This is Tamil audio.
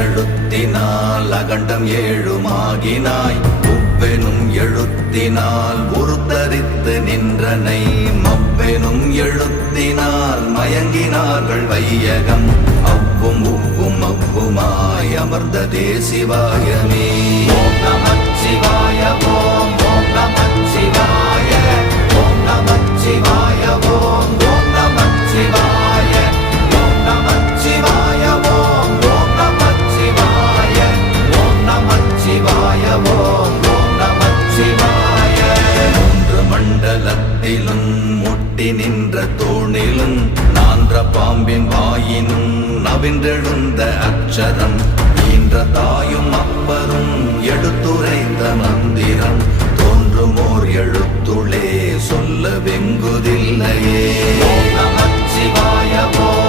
எழுத்தினால் அகண்டம் ஏழுமாகினாய் உவ்வெனும் எழுத்தினால் உருத்தரித்து நின்றனை மவ்வெனும் எழுத்தினால் மயங்கினார்கள் வையகம் அவ்வும் உவ்வும் அவ்வுமாய் அமர்ந்ததே சிவாயமே. ஓம் நமச்சிவாய ஓம் ஓம் நமச்சிவாய ஓம் நமச்சிவாய ஓம் ஓம் நமச்சிவாய ஓம் நமச்சிவாய ஓம் ஓம் நமச்சிவாய ஓம் நமச்சிவாய ஓம் ஓம் நமச்சிவாய. மூன்று மண்டலத்திலும் முட்டி நின்ற தூணிலும் நான்ற பாம்பின் வாயினும் நவின்றெழுந்த அக்ஷரம் ஈன்ற தாயும் அப்பரும் எடுத்துரைத்த மந்திரம் தோன்றுமோர் எழுத்துளே சொல்ல வெங்குதில்லையே. ஓம் நமச்சிவாய ஓம்